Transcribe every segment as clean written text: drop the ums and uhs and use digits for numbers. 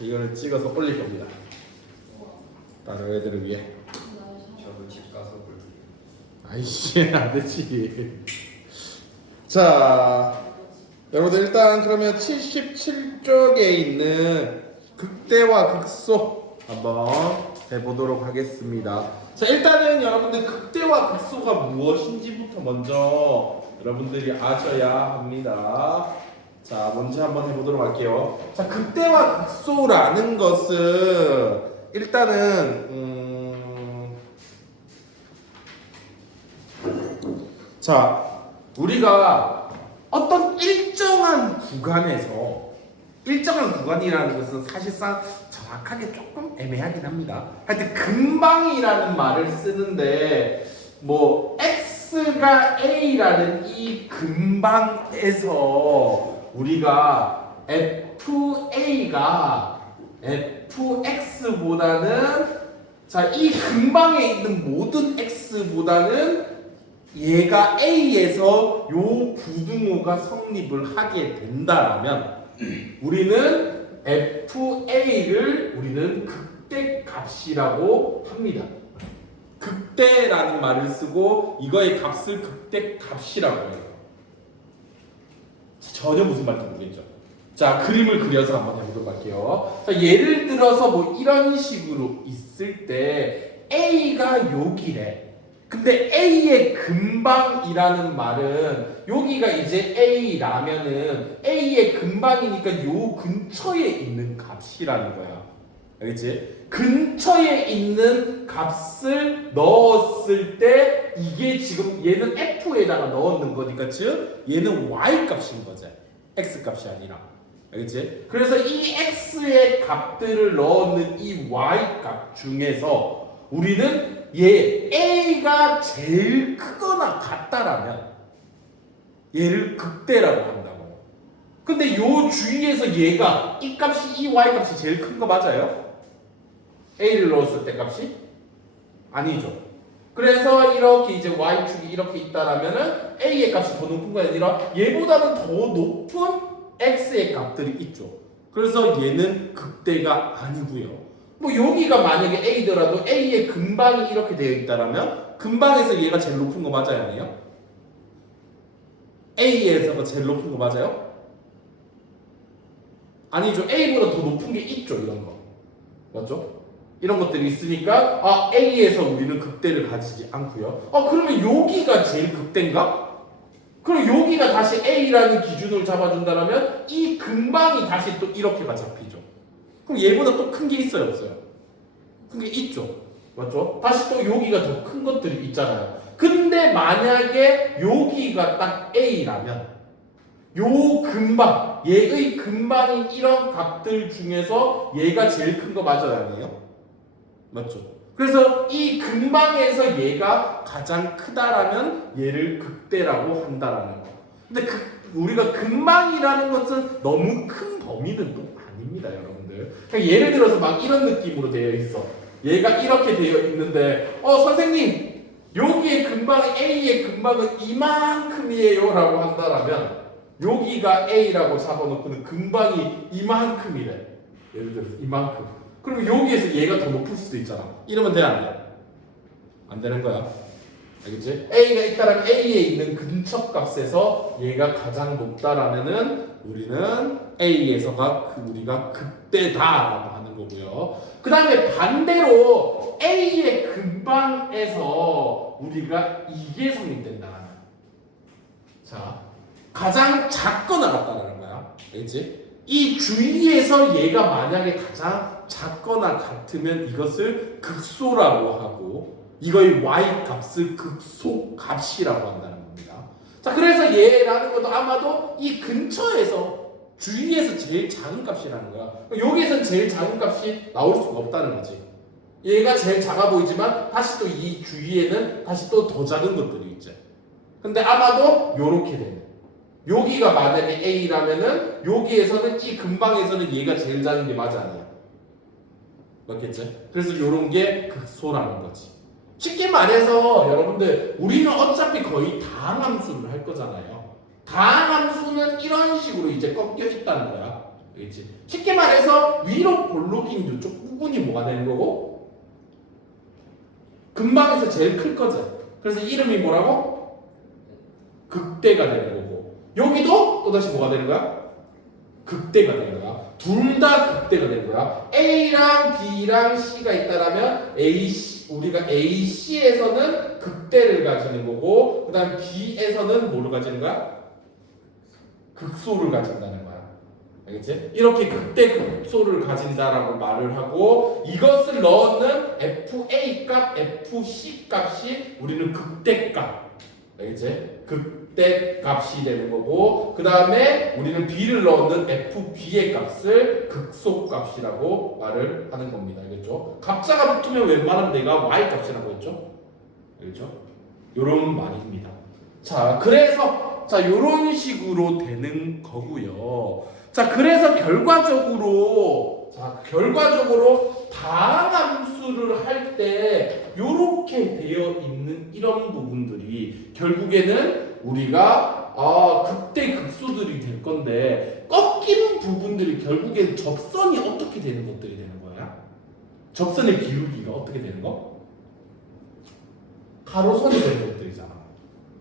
이거를 찍어서 올릴 겁니다. 다른 애들을 위해. 저도 집 가서 볼게요. 아이씨 안 되지. 자, 여러분들 일단 그러면 77쪽에 있는 극대와 극소 한번 해보도록 하겠습니다. 자, 일단은 여러분들 극대와 극소가 무엇인지부터 먼저 여러분들이 아셔야 합니다. 자, 먼저 한번 해보도록 할게요. 자, 극대와 극소라는 것은 일단은 자, 우리가 어떤 일정한 구간이라는 것은 사실상 정확하게 조금 애매하긴 합니다. 하여튼 근방이라는 말을 쓰는데 뭐 x가 a라는 이 근방에서 우리가 FA가 FX보다는 자, 이 근방에 있는 모든 X보다는 얘가 A에서 요 부등호가 성립을 하게 된다라면 우리는 FA를 우리는 극대값이라고 합니다. 극대라는 말을 쓰고 이거의 값을 극대값이라고 해요. 전혀 무슨 말인지 모르겠죠. 자, 그림을 그려서 한번 해보도록 할게요. 자, 예를 들어서 뭐 이런 식으로 있을 때 A가 여기래. 근데 A의 근방이라는 말은 여기가 이제 A라면은 A의 근방이니까 요 근처에 있는 값이라는 거야. 알겠지? 근처에 있는 값을 넣었을 때 이게 지금 얘는 F에다가 넣는 거니까 즉 얘는 Y 값인 거지. X 값이 아니라. 알겠지? 그래서 이 X의 값들을 넣는 이 Y 값 중에서 우리는 얘 A가 제일 크거나 같다라면 얘를 극대라고 한다고요. 근데 요 주위에서 얘가 이 값이 이 Y 값이 제일 큰 거 맞아요? A를 넣었을 때 값이? 아니죠. 그래서 이렇게 이제 Y축이 이렇게 있다라면은 A의 값이 더 높은 게 아니라 얘보다는 더 높은 X의 값들이 있죠. 그래서 얘는 극대가 아니고요. 뭐 여기가 만약에 A더라도 A의 근방이 이렇게 되어 있다라면 근방에서 얘가 제일 높은 거 맞아요, 아니에요? A에서가 제일 높은 거 맞아요? 아니죠. A보다 더 높은 게 있죠, 이런 거. 맞죠? 이런 것들이 있으니까 A에서 우리는 극대를 가지지 않고요. 그러면 여기가 제일 극대인가? 그럼 여기가 다시 A라는 기준을 잡아준다면 이 근방이 다시 또 이렇게가 잡히죠. 그럼 얘보다 또 큰 게 있어요, 없어요? 큰 게 있죠. 맞죠? 다시 또 여기가 더 큰 것들이 있잖아요. 근데 만약에 여기가 딱 A라면 요 근방, 얘의 근방인 이런 값들 중에서 얘가 제일 큰 거 맞아요, 아니에요? 맞죠? 그래서 이 근방에서 얘가 가장 크다라면 얘를 극대라고 한다라는 거. 근데 우리가 근방이라는 것은 너무 큰 범위는 또 아닙니다, 여러분들. 그러니까 예를 들어서 막 이런 느낌으로 되어 있어. 얘가 이렇게 되어 있는데, 선생님, 여기의 근방, A의 근방은 이만큼이에요 라고 한다라면 여기가 A라고 잡아놓고는 근방이 이만큼이래. 예를 들어서 이만큼. 그럼 여기에서 얘가 더 높을 수도 있잖아. 이러면 돼, 안 돼? 안 되는 거야. 알겠지? A가 있다라면 A에 있는 근처 값에서 얘가 가장 높다라면은 우리는 A에서가 우리가 극대다라고 하는 거고요. 그 다음에 반대로 A의 근방에서 우리가 이게 성립된다라면 자, 가장 작거나 같다라는 거야. 알겠지? 이 주위에서 얘가 만약에 가장 작거나 같으면 이것을 극소라고 하고 이거의 y 값을 극소 값이라고 한다는 겁니다. 자, 그래서 얘라는 것도 아마도 이 근처에서 주위에서 제일 작은 값이라는 거야. 여기에서는 제일 작은 값이 나올 수가 없다는 거지. 얘가 제일 작아 보이지만 다시 또 이 주위에는 다시 또 더 작은 것들이 있지. 근데 아마도 요렇게 되는. 여기가 만약에 A라면은 여기에서는 이 근방에서는 얘가 제일 작은 게 맞아, 아니야? 맞겠지? 그래서 요런 게 극소라는 거지. 쉽게 말해서 여러분들 우리는 어차피 거의 다항함수를 할 거잖아요. 다항함수는 이런 식으로 이제 꺾여 있다는 거야. 알겠지? 쉽게 말해서 위로 볼록 긴 이쪽 부분이 뭐가 되는 거고 근방에서 제일 클 거죠. 그래서 이름이 뭐라고? 극대가 되는 거고 여기도 또다시 뭐가 되는 거야? 극대가 되는 거야. 둘 다 극대가 되는 거야. A랑 B랑 C가 있다라면 우리가 AC에서는 극대를 가지는 거고 그 다음 B에서는 뭐를 가지는 거야? 극소를 가진다는 거야. 알겠지? 이렇게 극대 극소를 가진다라고 말을 하고 이것을 넣는 FA 값, FC 값이 우리는 극대 값. 알겠지? 극대 값이 되는 거고 그 다음에 우리는 B를 넣는 FB의 값을 극소 값이라고 말을 하는 겁니다. 알겠죠? 갑자가 붙으면 웬만하면 내가 Y 값이라고 했죠? 알겠죠? 요런 말입니다. 자, 그래서 자, 요런 식으로 되는 거고요. 자, 그래서 결과적으로 다함수를 할 때 요렇게 되어 있는 이런 부분들이 결국에는 우리가 극대 극소들이 될 건데 꺾인 부분들이 결국엔 접선이 어떻게 되는 것들이 되는 거야? 접선의 기울기가 어떻게 되는 거? 가로선이 되는 것들이잖아.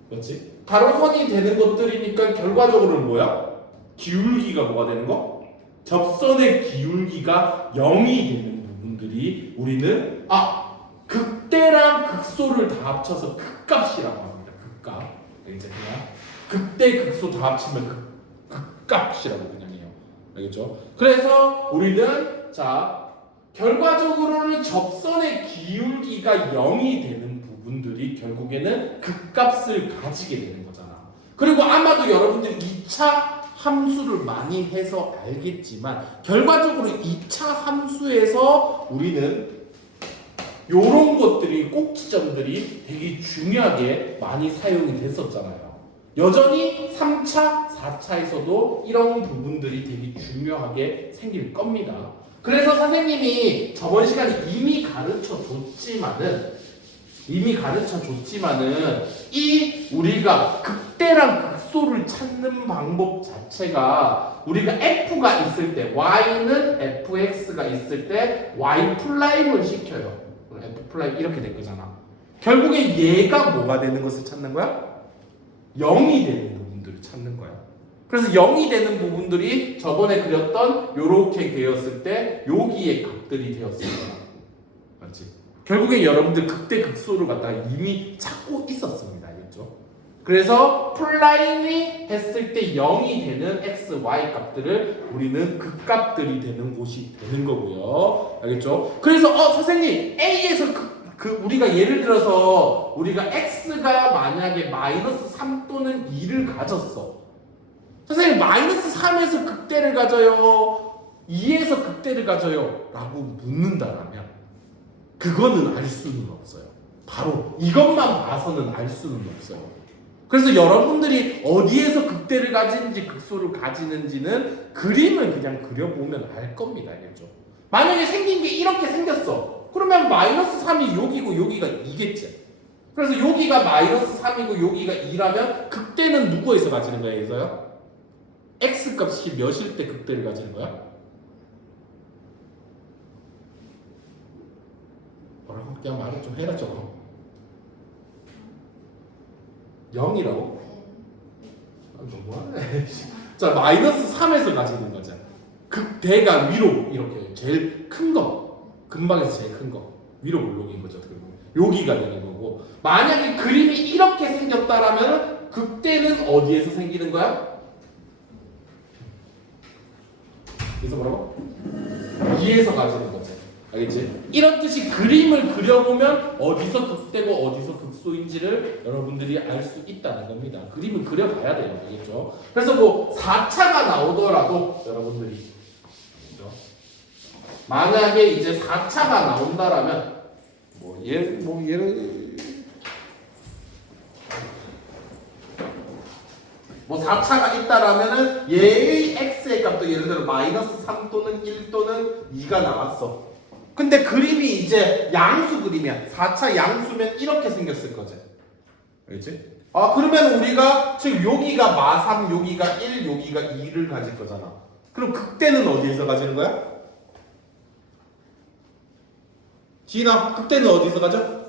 그렇지? 가로선이 되는 것들이니까 결과적으로는 뭐야? 기울기가 뭐가 되는 거? 접선의 기울기가 0이 되는 부분들이 우리는 극대랑 극소를 다 합쳐서 극값이라고 합니다. 극값. 이제 그냥 극대 극소 다 합치면 극값이라고 그냥 해요. 알겠죠? 그래서 우리는 자 결과적으로는 접선의 기울기가 0이 되는 부분들이 결국에는 극값을 가지게 되는 거잖아. 그리고 아마도 여러분들 2차 함수를 많이 해서 알겠지만 결과적으로 2차 함수에서 우리는 요런 것들이 꼭지점들이 되게 중요하게 많이 사용이 됐었잖아요. 여전히 3차, 4차에서도 이런 부분들이 되게 중요하게 생길 겁니다. 그래서 선생님이 저번 시간에 이미 가르쳐 줬지만은 이 우리가 극대랑 극소를 찾는 방법 자체가 우리가 f가 있을 때 y는 fx가 있을 때 y 프라임을 시켜요. f 프라임 이렇게 될 거잖아. 결국에 얘가 뭐가 되는 것을 찾는 거야? 0이 되는 부분들을 찾는 거야. 그래서 0이 되는 부분들이 저번에 그렸던 요렇게 되었을 때 여기에 값들이 되었을 거야. 맞지? 결국엔 여러분들 극대 극소를 갖다가 이미 찾고 있었습니다. 알겠죠? 그래서 플라임이 했을 때 0이 되는 x, y 값들을 우리는 극값들이 되는 곳이 되는 거고요. 알겠죠? 그래서 선생님 A에서 우리가 예를 들어서 우리가 x가 만약에 마이너스 3 또는 2를 가졌어. 선생님 마이너스 3에서 극대를 가져요? 2에서 극대를 가져요? 라고 묻는다라면 그거는 알 수는 없어요. 바로 이것만 봐서는 알 수는 없어요. 그래서 여러분들이 어디에서 극대를 가지는지 극소를 가지는지는 그림을 그냥 그려보면 알 겁니다. 알겠죠? 만약에 생긴 게 이렇게 생겼어. 그러면 마이너스 3이 여기고 여기가 2겠지. 그래서 여기가 마이너스 3이고 여기가 2라면 극대는 누구에서 가지는 거야? 여기서요? x값이 몇일 때 극대를 가지는 거야? 뭐라고? 그냥 말을 좀 해라 저거. 0이라고? 너무하네. 자, 마이너스 3에서 가지는 거죠. 극대가 위로 이렇게 제일 큰 거, 근방에서 제일 큰 거, 위로 볼록인 거죠. 여기가 되는 거고, 만약에 그림이 이렇게 생겼다라면 극대는 어디에서 생기는 거야? 여기서 뭐라고? 2에서 가지는 거죠. 알겠지? 이런 뜻이 그림을 그려보면 어디서 극대고 어디서 극소인지를 여러분들이 알 수 있다는 겁니다. 그림을 그려봐야 돼요. 알겠죠? 그래서 뭐 4차가 나오더라도 여러분들이 그렇죠? 만약에 이제 4차가 나온다라면 뭐 4차가 있다라면은 얘의 x의 값도 예를 들어 마이너스 3 또는 1 또는 2가 나왔어. 근데 그림이 이제 양수 그림이야. 4차 양수면 이렇게 생겼을 거지. 알겠지? 그러면 우리가 지금 여기가 마3, 여기가 1, 여기가 2를 가질 거잖아. 그럼 극대는 어디에서 가지는 거야? 지인아, 극대는 어디서 가져?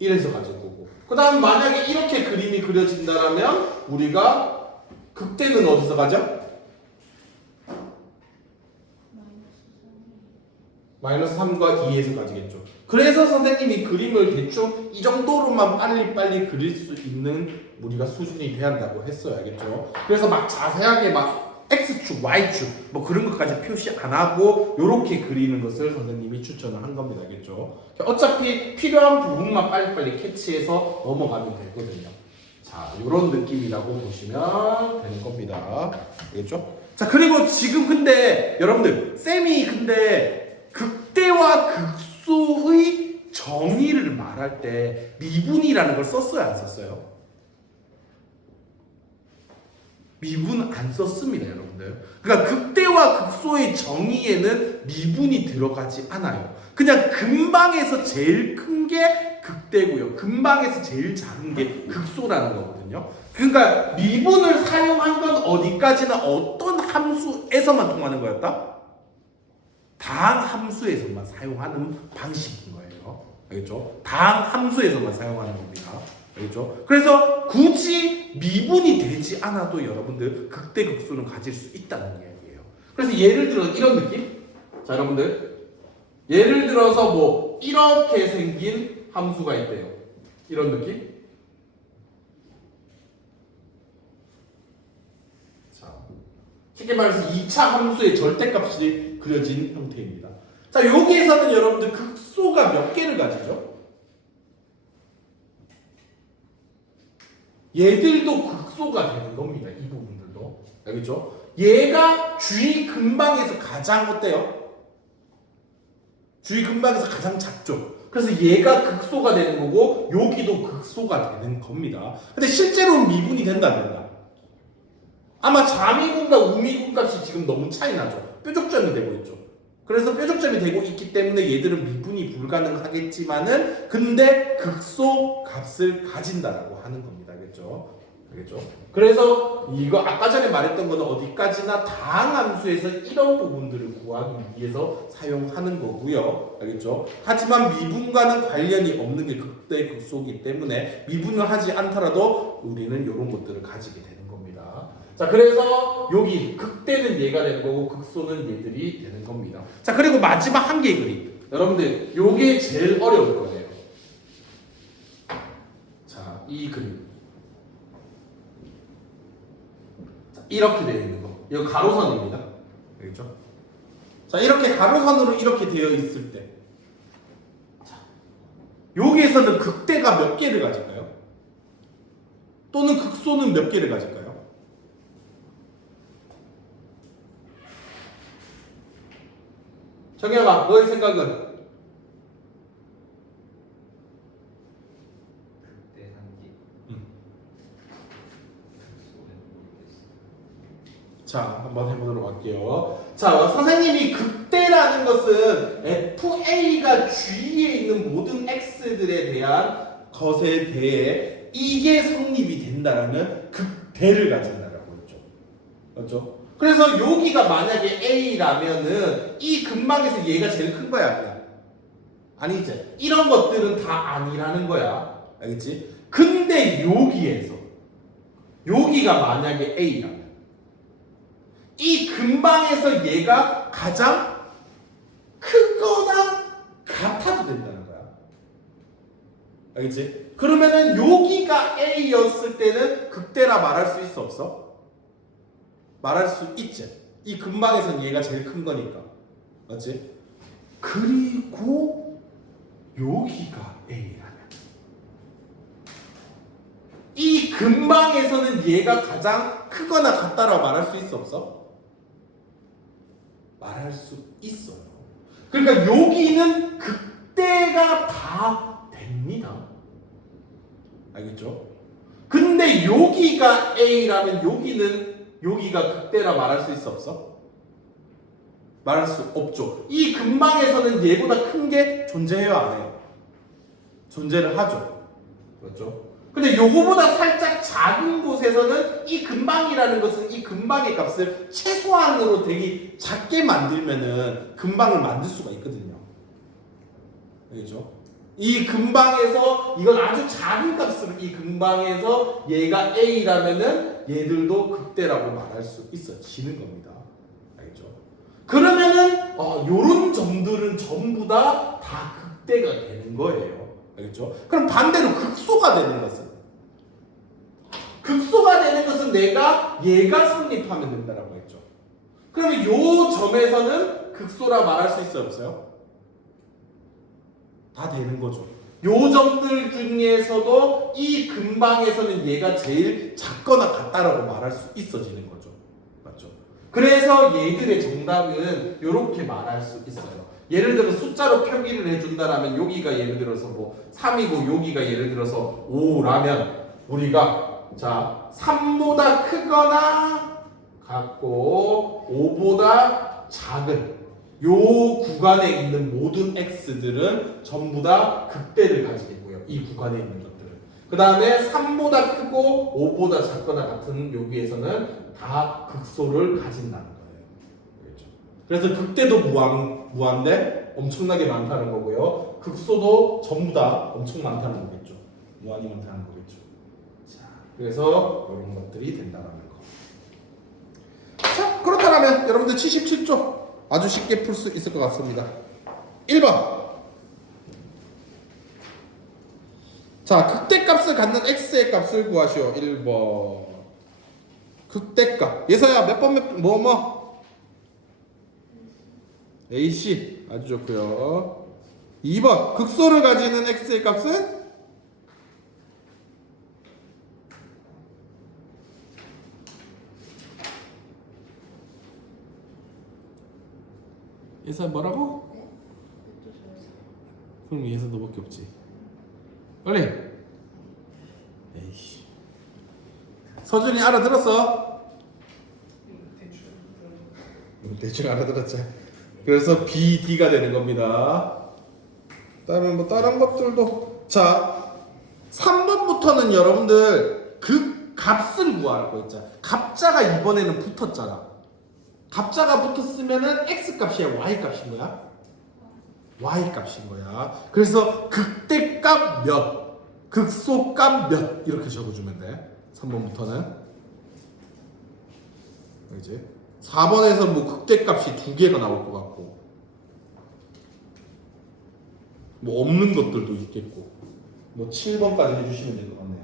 1에서 가질 거고. 그 다음 만약에 이렇게 그림이 그려진다면 우리가 극대는 어디서 가져? 마이너스 3과 2에서 가지겠죠. 그래서 선생님이 그림을 대충 이 정도로만 빨리빨리 그릴 수 있는 우리가 수준이 돼야 한다고 했어요. 알겠죠? 그래서 막 자세하게 막 X축, Y축 뭐 그런 것까지 표시 안 하고 요렇게 그리는 것을 선생님이 추천을 한 겁니다. 알겠죠? 어차피 필요한 부분만 빨리빨리 캐치해서 넘어가면 되거든요. 자, 요런 느낌이라고 보시면 되는 겁니다. 알겠죠? 자, 그리고 지금 근데 여러분들 쌤이 근데 극대와 극소의 정의를 말할 때 미분이라는 걸 썼어요, 안 썼어요? 미분 안 썼습니다, 여러분들. 그러니까 극대와 극소의 정의에는 미분이 들어가지 않아요. 그냥 근방에서 제일 큰 게 극대고요. 근방에서 제일 작은 게 극소라는 거거든요. 그러니까 미분을 사용한 건 어디까지나 어떤 함수에서만 통하는 거였다? 다항 함수에서만 사용하는 방식인 거예요. 알겠죠? 다항 함수에서만 사용하는 겁니다. 알겠죠? 그래서 굳이 미분이 되지 않아도 여러분들 극대 극소는 가질 수 있다는 이야기예요. 그래서 예를 들어 이런 느낌? 자, 여러분들 예를 들어서 뭐 이렇게 생긴 함수가 있대요. 이런 느낌? 자, 쉽게 말해서 2차 함수의 절대값이 그려진 형태입니다. 자, 여기에서는 여러분들 극소가 몇 개를 가지죠? 얘들도 극소가 되는 겁니다. 이 부분들도. 알겠죠? 얘가 주위 근방에서 가장 어때요? 주위 근방에서 가장 작죠. 그래서 얘가 극소가 되는 거고 여기도 극소가 되는 겁니다. 근데 실제로는 미분이 된다 안 된다? 아마 자미분과 우미분 값이 지금 너무 차이 나죠. 뾰족점이 되고 있죠. 그래서 뾰족점이 되고 있기 때문에 얘들은 미분이 불가능하겠지만은 근데 극소 값을 가진다라고 하는 겁니다. 알겠죠? 알겠죠? 그래서 이거 아까 전에 말했던 거는 어디까지나 다항함수에서 이런 부분들을 구하기 위해서 사용하는 거고요. 알겠죠? 하지만 미분과는 관련이 없는 게 극대 극소이기 때문에 미분을 하지 않더라도 우리는 이런 것들을 가지게 되는 겁니다. 자, 그래서 여기 극대는 얘가 되는 거고 극소는 얘들이 되는 겁니다. 자, 그리고 마지막 한 개의 그림. 여러분들 요게 제일 어려울 거예요. 자, 이 그림. 이렇게 되어 있는 거. 이거 가로선입니다. 알겠죠? 자, 이렇게 가로선으로 이렇게 되어 있을 때. 자, 여기에서는 극대가 몇 개를 가질까요? 또는 극소는 몇 개를 가질까요? 정혁아, 너의 생각은? 극대 한 개. 극소는 모르겠어. 자, 한번 해보도록 할게요. 자, 선생님이 극대라는 것은 FA가 G에 있는 모든 X들에 대한 것에 대해 이게 성립이 된다라면 극대를 가진다라고 했죠. 맞죠? 그래서 여기가 만약에 A라면은 이 근방에서 얘가 제일 큰 거야, 아니야? 아니지. 이런 것들은 다 아니라는 거야. 알겠지? 근데 여기에서 여기가 만약에 A라면 이 근방에서 얘가 가장 크거나 같아도 된다는 거야. 알겠지? 그러면은 여기가 A였을 때는 극대라 말할 수 있어 없어? 말할 수 있지. 이 근방에서는 얘가 제일 큰 거니까. 맞지? 그리고 여기가 A라면 이 근방에서는 얘가 가장 크거나 같다라 말할 수 있어 없어? 말할 수 있어요. 그러니까 여기는 극대가 다 됩니다. 알겠죠? 근데 여기가 A라면 여기가 극대라 말할 수 있어 없어? 말할 수 없죠. 이 근방에서는 얘보다 큰 게 존재해요 안 해요? 존재를 하죠. 그렇죠? 근데 요거보다 살짝 작은 곳에서는 이 근방이라는 것은 이 근방의 값을 최소한으로 되게 작게 만들면은 근방을 만들 수가 있거든요. 알겠죠? 이 근방에서 이건 아주 작은 값으로 이 근방에서 얘가 A라면은 얘들도 극대라고 말할 수 있어지는 겁니다. 알겠죠? 그러면은 요런 점들은 전부 다 극대가 되는 거예요. 알겠죠? 그럼 반대로 극소가 되는 것은 내가 얘가 성립하면 된다라고 했죠. 그러면 요 점에서는 극소라 말할 수 있어요, 없어요? 다 되는 거죠. 요 점들 중에서도 이 근방에서는 얘가 제일 작거나 같다라고 말할 수 있어지는 거죠. 맞죠? 그래서 얘들의 정답은 이렇게 말할 수 있어요. 예를 들어 숫자로 표기를 해준다라면 여기가 예를 들어서 뭐 3이고 여기가 예를 들어서 5라면 우리가 자 3보다 크거나 같고 5보다 작은 요 구간에 있는 모든 x들은 전부 다 극대를 가지겠고요. 이 구간에 있는 것들은. 그 다음에 3보다 크고 5보다 작거나 같은 여기에서는 다 극소를 가진다는 거예요. 그렇죠? 그래서 극대도 무한대 엄청나게 많다는 거고요. 극소도 전부 다 엄청 많다는 거겠죠. 무한히 많다는 거겠죠. 자, 그래서 이런 것들이 된다는 거. 자, 그렇다면 여러분들 77조 아주 쉽게 풀 수 있을 것 같습니다. 1번. 자, 극대값을 갖는 x의 값을 구하시오. 1번. 극대값. 예서야 몇 번 뭐? AC. 아주 좋고요. 2번. 극소를 가지는 x의 값은? 예서 뭐라고? 네? 그럼 예서 너밖에 없지. 빨리. 에이씨. 서준이 알아들었어? 대충 알아들었지. 그래서 B, D가 되는 겁니다. 그다음에 뭐 다른 것들도 자 3번부터는 여러분들 그 값을 구할 거 있잖아. 갑자가 이번에는 붙었잖아. 갑자가 붙었으면은 x 값이야, y 값인 거야? y 값인 거야. 그래서 극대값 몇, 극소값 몇 이렇게 적어주면 돼. 3번부터는. 이제 4번에서 뭐 극대값이 2개가 나올 것 같고, 뭐 없는 것들도 있겠고, 뭐 7번까지 해주시면 될 것 같네요.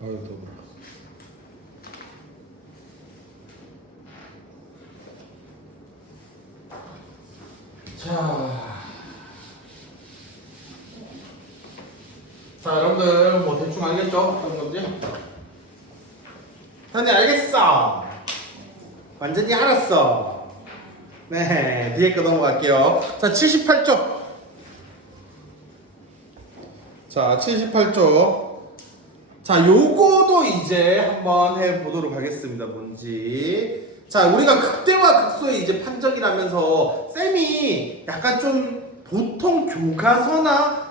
아유 더불어. 자, 여러분들 뭐 대충 대충 알겠죠? 어떤 건지? 현이 알겠어. 완전히 알았어. 네, 뒤에 거 넘어갈게요. 자, 78쪽. 자, 78쪽. 자, 요거도 이제 한번 해보도록 하겠습니다. 뭔지. 자, 우리가 극대와 극소의 이제 판정이라면서 쌤이 약간 좀 보통 교과서나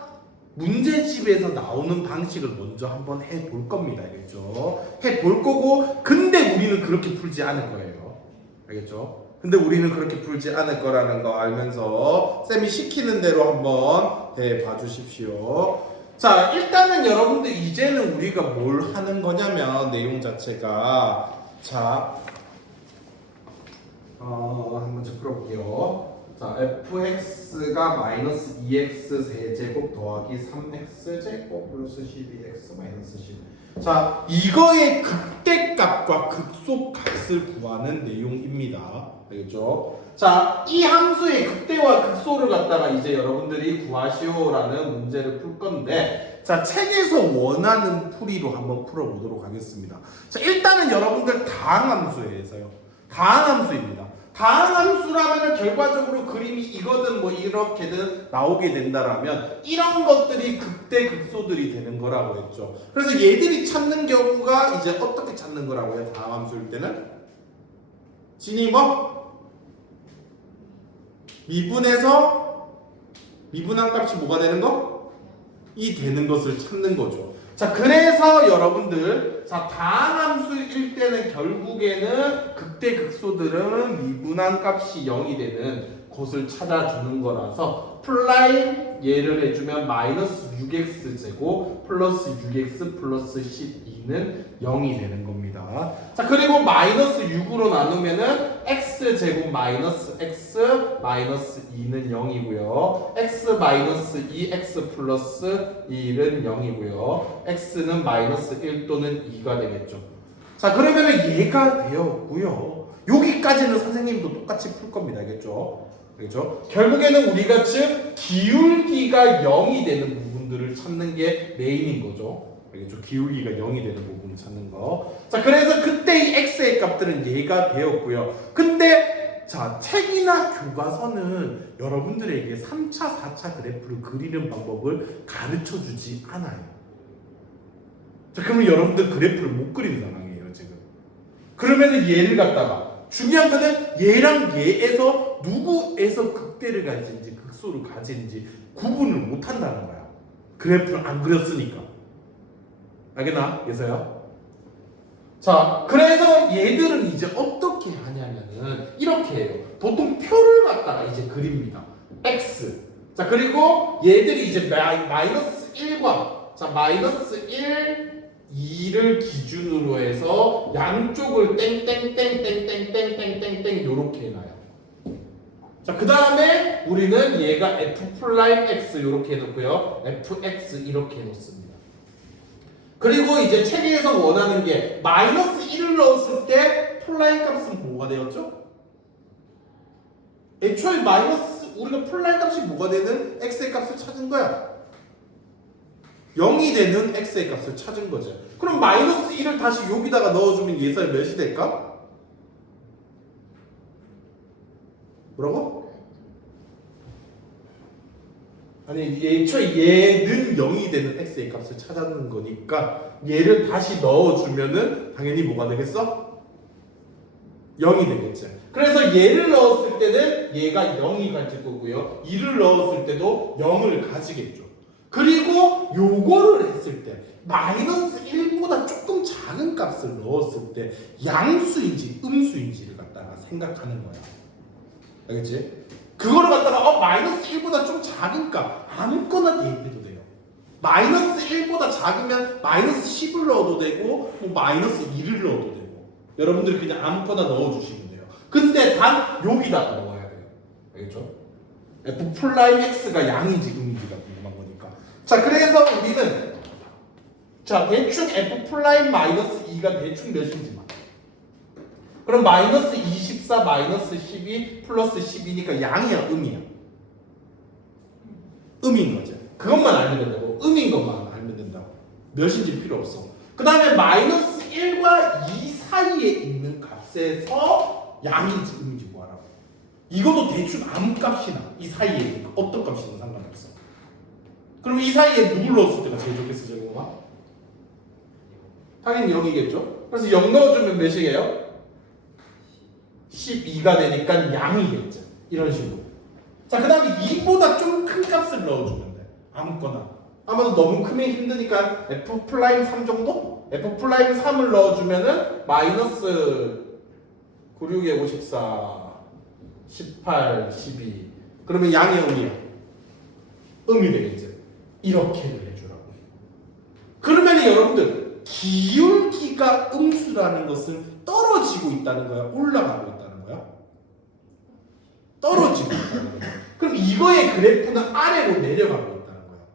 문제집에서 나오는 방식을 먼저 한번 해볼 겁니다. 알겠죠? 해볼 거고, 근데 우리는 그렇게 풀지 않을 거예요. 알겠죠? 근데 우리는 그렇게 풀지 않을 거라는 거 알면서 쌤이 시키는 대로 한번 해봐 주십시오. 자, 일단은 여러분들 이제는 우리가 뭘 하는 거냐면 내용 자체가 자, 한번 좀 풀어볼게요. 자, fx가 마이너스 2x 세제곱 더하기 3x 제곱 플러스 12x 마이너스 10. 자, 이거의 극대값과 극소값을 구하는 내용입니다. 알겠죠? 자, 이 함수의 극대와 극소를 갖다가 이제 여러분들이 구하시오라는 문제를 풀 건데, 자, 책에서 원하는 풀이로 한번 풀어보도록 하겠습니다. 자, 일단은 여러분들 다항함수에서요. 다항함수입니다. 다항함수라면 결과적으로 그림이 이거든 뭐 이렇게든 나오게 된다라면 이런 것들이 극대 극소들이 되는 거라고 했죠. 그래서 얘들이 찾는 경우가 이제 어떻게 찾는 거라고요? 다항함수일 때는 진이 뭐? 미분해서 미분한 값이 뭐가 되는 거? 이 되는 것을 찾는 거죠. 자, 그래서 여러분들 자, 다항함수일 때는 결국에는 극대 극소들은 미분한 값이 0이 되는 곳을 찾아주는 거라서 플라임 얘를 해주면 마이너스 6x 제곱 플러스 6x 플러스 12는 0이 되는 겁니다. 자, 그리고 마이너스 6으로 나누면은 x 제곱 마이너스 x 마이너스 2는 0이고요. x 마이너스 2 x 플러스 1은 0이고요. x는 마이너스 1 또는 2가 되겠죠. 자, 그러면은 얘가 되었고요. 여기까지는 선생님도 똑같이 풀 겁니다. 알겠죠? 그렇죠? 결국에는 우리가 즉 기울기가 0이 되는 부분들을 찾는 게 메인인 거죠. 알겠죠? 기울기가 0이 되는 부분을 찾는 거. 자, 그래서 그때 이 x의 값들은 얘가 되었고요. 근데 자, 책이나 교과서는 여러분들에게 3차, 4차 그래프를 그리는 방법을 가르쳐 주지 않아요. 자, 그러면 여러분들 그래프를 못 그리는 상황이에요, 지금. 그러면은 얘를 갖다가 중요한 거는 얘랑 얘에서 누구에서 극대를 가지는지 극소를 가지는지 구분을 못 한다는 거야. 그래프를 안 그렸으니까. 알겠나? 그래서요. 자, 그래서 얘들은 이제 어떻게 하냐면은 이렇게 해요. 보통 표를 갖다가 이제 그립니다. x. 자, 그리고 얘들이 이제 마이너스 1과 자, 마이너스 1 2를 기준으로 해서 양쪽을 땡땡땡땡땡땡땡땡땡 요렇게 해놔요. 자, 그 다음에 우리는 얘가 f'(x) 요렇게 해놓고요. fx 이렇게 해놓습니다. 그리고 이제 책에서 원하는 게 마이너스 1을 넣었을 때 플라인 값은 뭐가 되었죠? 애초에 마이너스 우리가 플라인 값이 뭐가 되는 x의 값을 찾은 거야. 0이 되는 x의 값을 찾은 거죠. 그럼 마이너스 1을 다시 여기다가 넣어주면 예살 몇이 될까? 뭐라고? 아니, 애초에 얘는 0이 되는 x의 값을 찾았는 거니까 얘를 다시 넣어주면은 당연히 뭐가 되겠어? 0이 되겠죠. 그래서 얘를 넣었을 때는 얘가 0이 가질 거고요. 2를 넣었을 때도 0을 가지겠죠. 그리고 요거를 했을 때 마이너스 1보다 조금 작은 값을 넣었을 때 양수인지 음수인지를 갖다가 생각하는 거야. 알겠지? 그거를 갖다가 마이너스 1보다 좀 작은 값 아무거나 대입해도 돼요. 마이너스 1보다 작으면 마이너스 10을 넣어도 되고 뭐 마이너스 2를 넣어도 되고 여러분들이 그냥 아무거나 넣어주시면 돼요. 근데 단 여기다가 넣어야 돼요. 알겠죠? f'(x가) 양인지 음인지가 궁금한 거니까. 자, 그래서 우리는 자, 대충 f'-2가 대충 몇인지만. 그럼 마이너스 24 마이너스 12 플러스 10이니까 양이야, 음이야? 음인 거죠. 그것만 알면 된다고. 음인 것만 알면 된다고. 몇인지 필요 없어. 그 다음에 마이너스 1과 2 사이에 있는 값에서 양인지 음인지 뭐하라고. 이것도 대충 아무 값이나 이 사이에 있는 거, 어떤 값이든 상관없어. 그럼 이 사이에 누굴 넣었을 때가 제일 좋겠어, 제공아? 당연히 0이겠죠? 그래서 0 넣어주면 몇이에요? 12가 되니까 양이겠죠. 이런 식으로. 자, 그 다음에 2보다 좀 큰 값을 넣어주면 돼. 아무거나. 아마도 너무 크면 힘드니까 F'3 정도? F'3을 넣어주면은 마이너스 96에 54, 18, 12. 그러면 양이 음이야. 음이 되겠죠. 이렇게를 해주라고. 그러면 여러분들 기울기가 음수라는 것은 떨어지고 있다는 거야? 올라가고 있다는 거야? 떨어지고 있다는 거야. 그럼 이거의 그래프는 아래로 내려가고 있다는 거야.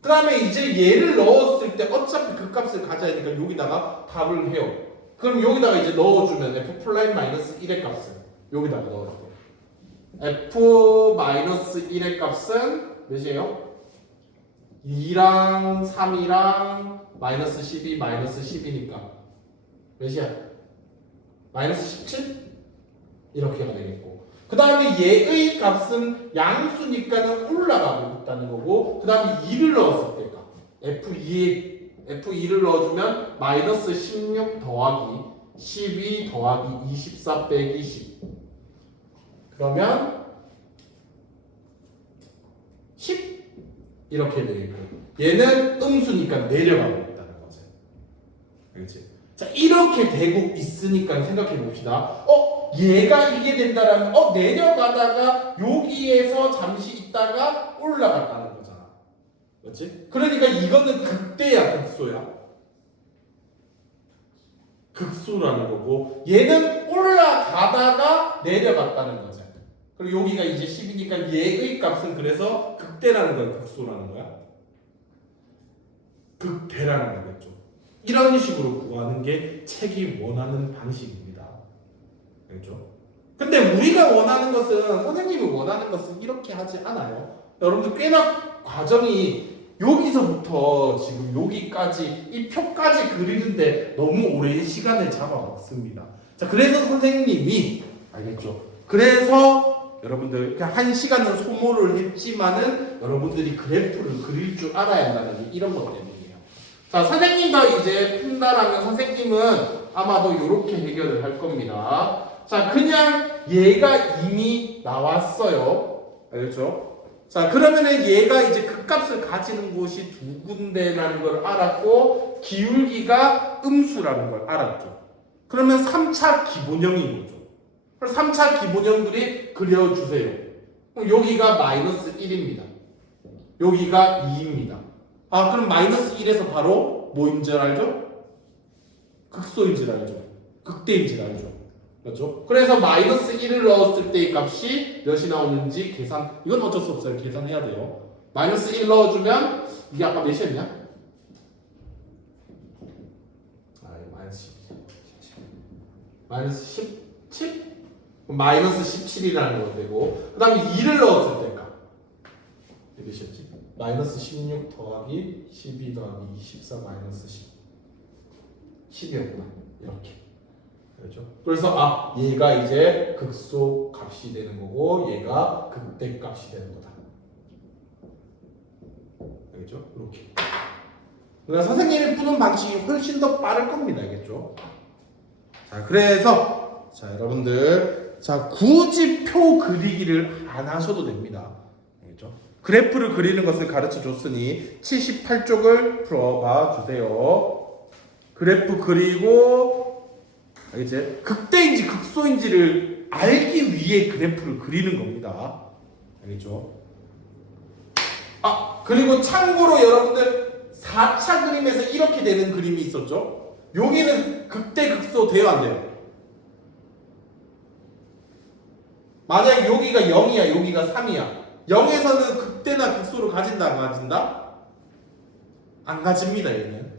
그 다음에 이제 얘를 넣었을 때 어차피 그 값을 가져야 하니까 여기다가 답을 해요. 그럼 여기다가 이제 넣어주면 F'-1의 값을 여기다가 넣어야 돼. F-1의 값은 몇이에요? 2랑 3이랑 마이너스 12, 마이너스 10이니까 몇이야? 마이너스 17? 이렇게가 되겠고, 그 다음에 얘의 값은 양수니까는 올라가고 있다는 거고, 그 다음에 2를 넣었을 때가 F2를 넣어주면 마이너스 16 더하기 12 더하기 24 빼기 10, 그러면 10 이렇게 되겠고, 얘는 음수니까 내려가고 있다는 거지. 알겠지? 자, 이렇게 되고 있으니까 생각해 봅시다. 얘가 이게 된다라면 내려가다가 여기에서 잠시 있다가 올라갔다는 거잖아. 그렇지? 그러니까 이거는 극대야, 극소야? 극소라는 거고, 얘는 올라가다가 내려갔다는 거지. 그리고 여기가 이제 10이니까 얘의 값은 그래서 극대라는 거야, 극소라는 거야? 극대라는 거겠죠. 이런 식으로 구하는 게 책이 원하는 방식입니다. 알겠죠? 근데 우리가 원하는 것은, 선생님이 원하는 것은 이렇게 하지 않아요. 여러분들 꽤나 과정이 여기서부터 지금 여기까지 이 표까지 그리는데 너무 오랜 시간을 잡아먹습니다. 자, 그래서 선생님이, 알겠죠? 그래서 여러분들 그냥 1시간은 소모를 했지만은 여러분들이 그래프를 그릴 줄 알아야 한다는 게 이런 것 때문이에요. 자, 선생님도 이제 푼다라면 선생님은 아마도 이렇게 해결을 할 겁니다. 자, 그냥 얘가 이미 나왔어요. 알겠죠? 자, 그러면은 얘가 이제 그 값을 가지는 곳이 두 군데라는 걸 알았고, 기울기가 음수라는 걸 알았죠. 그러면 3차 기본형인 거죠. 그래서 3차 기본형들이 그려주세요. 그럼 여기가 마이너스 1입니다. 여기가 2입니다. 그럼 마이너스 1에서 바로 뭐인 줄 알죠? 극소인 줄 알죠? 극대인 줄 알죠? 그렇죠? 그래서 마이너스 1을 넣었을 때의 값이 몇이 나오는지 계산, 이건 어쩔 수 없어요. 계산해야 돼요. 마이너스 1 넣어주면 이게 아까 몇이었냐? 마이너스 17? 마이너스 17이라는 거 되고, 그 다음에 2를 넣었을 때가 몇이었지? 마이너스 16 더하기 12 더하기 24 마이너스 10 10이었구나. 이렇게. 그렇죠? 그래서 얘가 이제 극소 값이 되는 거고, 얘가 극대 값이 되는 거다. 알겠죠? 이렇게. 그래서 선생님이 푸는 방식이 훨씬 더 빠를 겁니다. 알겠죠? 자, 그래서 여러분들, 굳이 표 그리기를 안 하셔도 됩니다. 알겠죠? 그래프를 그리는 것을 가르쳐 줬으니 78쪽을 풀어봐 주세요. 그래프 그리고, 알겠지? 극대인지 극소인지를 알기 위해 그래프를 그리는 겁니다. 알겠죠? 그리고 참고로 여러분들 4차 그림에서 이렇게 되는 그림이 있었죠? 여기는 극대 극소 돼요, 안 돼요? 만약 여기가 0이야, 여기가 3이야. 0에서는 극대나 극소를 가진다, 안 가진다? 안 가집니다, 얘는.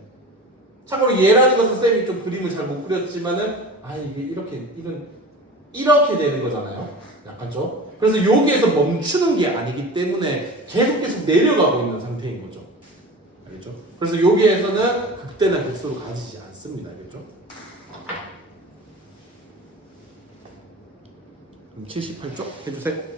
참고로 얘라는 것은 쌤이 좀 그림을 잘 못 그렸지만은, 이게 이렇게 되는 거잖아요. 약간죠? 그래서 여기에서 멈추는 게 아니기 때문에 계속 내려가고 있는 상태인 거죠. 알겠죠? 그래서 여기에서는 극대나 극소를 가지지 않습니다. 알겠죠? 그럼 78쪽 해주세요.